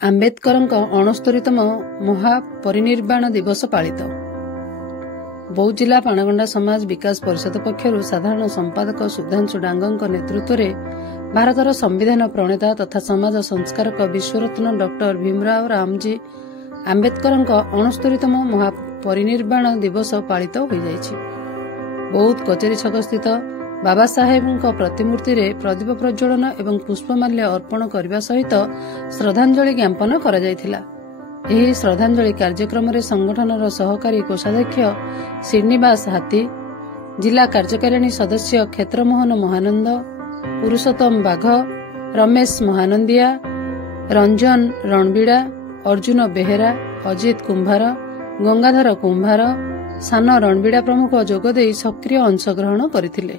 ଆମ୍ବେଦକରଙ୍କ 69ତମ ମହାପରିନିର୍ବାଣ ଦିବସ ପାଳିତ। ବୌଦ୍ଧ ଜିଲ୍ଲା ପାଣଗଣ୍ଡା ସମାଜ ବିକାଶ ପରିଷଦ ପକ୍ଷରୁ ସାଧାରଣ ସମ୍ପାଦକ ସୁଧାଂଶୁ ଡାଙ୍ଗଙ୍କ ନେତୃତ୍ୱରେ ଭାରତର ସମ୍ବିଧାନ ପ୍ରଣେତା ତଥା ସମାଜ ସଂସ୍କାରକ ବିଶ୍ୱରତ୍ନ ଡକ୍ଟର ଭୀମରାଓ ରାମଜୀ ଆମ୍ବେଦକରଙ୍କ 69ତମ ମହାପରିନିର୍ବାଣ ଦିବସ ପାଳିତ ହୋଇଯାଇଛି। ବୌଦ୍ଧ କଚେରୀ ଛକସ୍ଥିତ ବାବା ସାହେବଙ୍କ ପ୍ରତିମୂର୍ତ୍ତିରେ ପ୍ରଦୀପ ପ୍ରଜ୍ୱଳନ ଏବଂ ପୁଷ୍ପମାଲ୍ୟ ଅର୍ପଣ କରିବା ସହିତ ଶ୍ରଦ୍ଧାଞ୍ଜଳି ଜ୍ଞାପନ କରାଯାଇଥିଲା। ଏହି ଶ୍ରଦ୍ଧାଞ୍ଜଳି କାର୍ଯ୍ୟକ୍ରମରେ ସଂଗଠନର ସହକାରୀ କୋଷାଧ୍ୟକ୍ଷ ଶ୍ରୀନିବାସ ହାତୀ, ଜିଲ୍ଲା କାର୍ଯ୍ୟକାରିଣୀ ସଦସ୍ୟ କ୍ଷେତ୍ରମୋହନ ମହାନନ୍ଦ, ପୁରୁଷୋତ୍ତମ ବାଘ, ରମେଶ ମହାନନ୍ଦିଆ, ରଞ୍ଜନ ରଣବିଡ଼ା, ଅର୍ଜୁନ ବେହେରା, ଅଜିତ କୁମ୍ଭାର, ଗଙ୍ଗାଧର କୁମ୍ଭାର, ସାନ ରଣବିଡ଼ା ପ୍ରମୁଖ ଯୋଗଦେଇ ସକ୍ରିୟ ଅଂଶଗ୍ରହଣ କରିଥିଲେ।